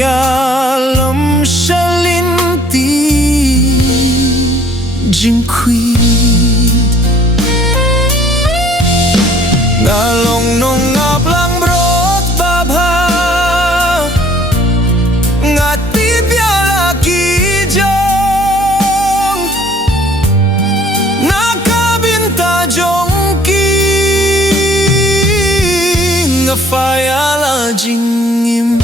Alam sa linti jingkwi ngalong nong ngaplang brot babha ngati bialaki jong nakabinta jongki ngafayala jingim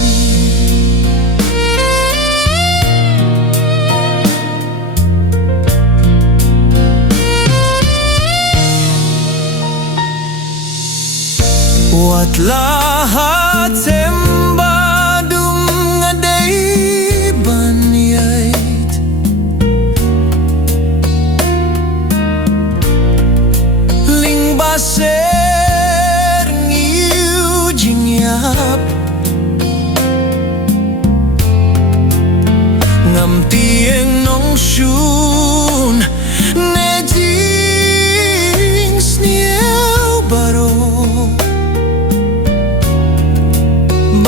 Wat lahat sembadum ngadai banyait Ling baser ngiu jingyap Ngam tieng nong shun ne jing snieu baro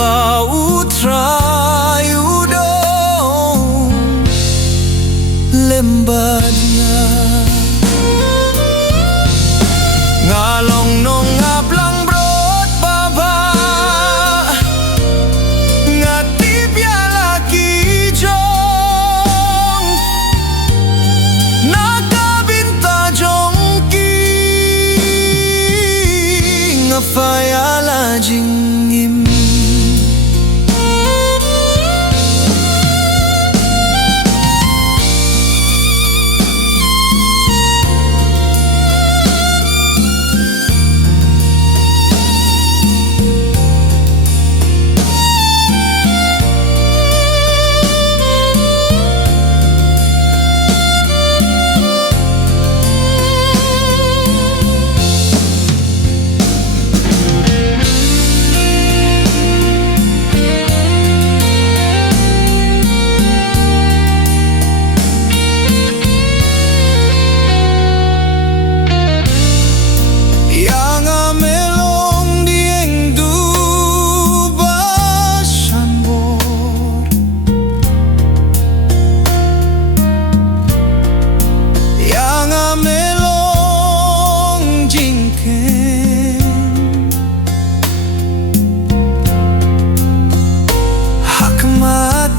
Bau trayu dong lembadnya ngalong nong ngaplang brot baba ngati bialaki jong nakabinta jongki ngafayala jingim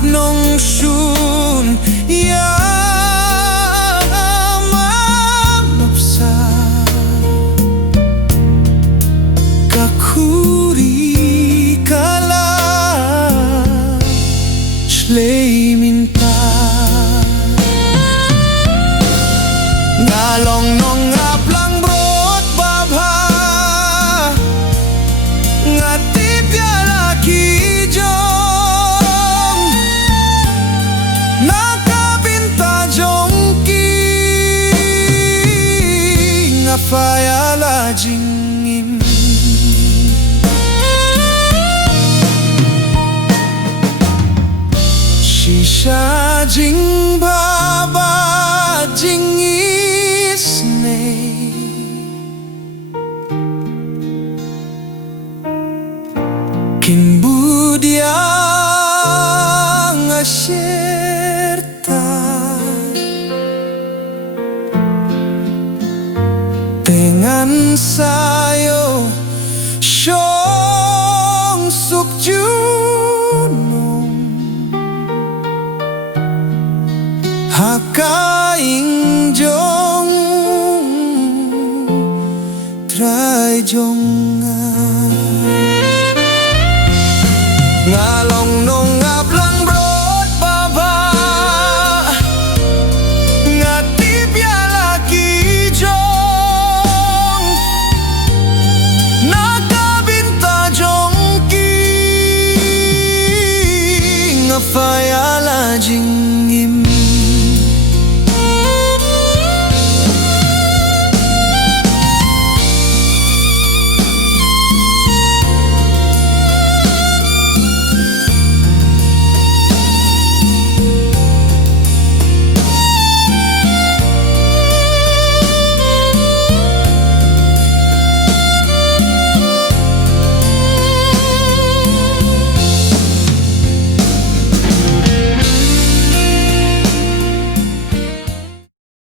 nong shun ya mamapsa kakuri kala shlei minta ngalong nong ngaplang brot babha ngati bialaki ngafayala jingim shisha jing baba jing isne kin budia ngasyerta dengan sayo syong suk junong hakaing jong trai jong